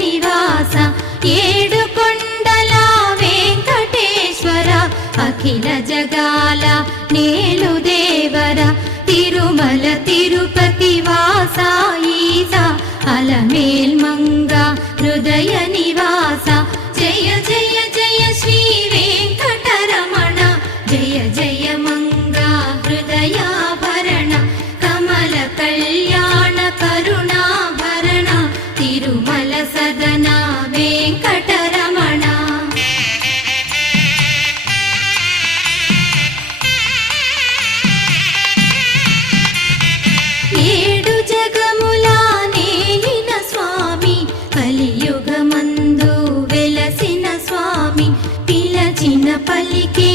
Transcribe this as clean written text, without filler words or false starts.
నివాస ఏడు కొండల వెంకటేశ్వర అఖిల జగాల నేలు దేవర తిరుమల తిరుపతి వాస ఈస అలమేల్ మంగ హృదయ నివాస జయ జయ జయ శ్రీ వెంకటరమణ జయ జయ మంగ హృదయాభరణ కమల కళ్యాణ కరుణాభరణ తిరుమల సదన వెంకటరమణ ఏడు జగముల నేలిన స్వామి కలియుగమందు వెలసిన స్వామి పిలచిన పలికే